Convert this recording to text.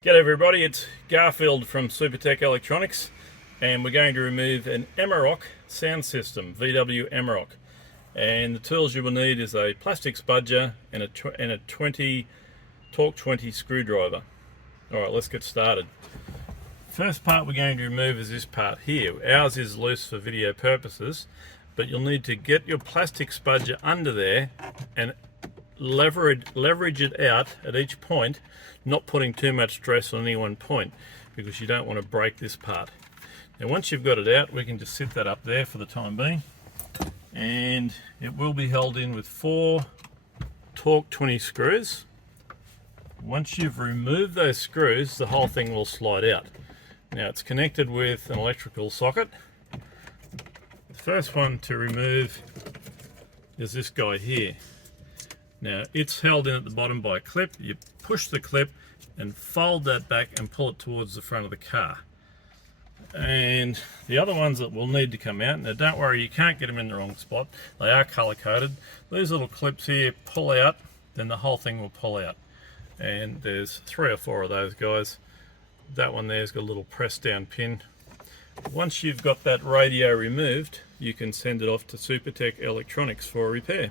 G'day everybody, it's Garfield from Supertech Electronics, and we're going to remove an Amarok sound system, VW Amarok. And the tools you will need is a plastic spudger and a 20 torque 20 screwdriver. Alright, let's get started. First part we're going to remove is this part here. Ours is loose for video purposes, but you'll need to get your plastic spudger under there and leverage it out at each point, not putting too much stress on any one point, because you don't want to break this part. Now once you've got it out, we can just sit that up there for the time being, and it will be held in with 4 torque 20 screws. Once you've removed those screws, the whole thing will slide out. Now it's connected with an electrical socket. The first one to remove is this guy here. Now it's held in at the bottom by a clip. You push the clip and fold that back and pull it towards the front of the car. And the other ones that will need to come out, now don't worry, you can't get them in the wrong spot. They are color coded. These little clips here pull out, then the whole thing will pull out. And there's 3 or 4 of those guys. That one there's got a little press down pin. Once you've got that radio removed, you can send it off to Supertech Electronics for repair.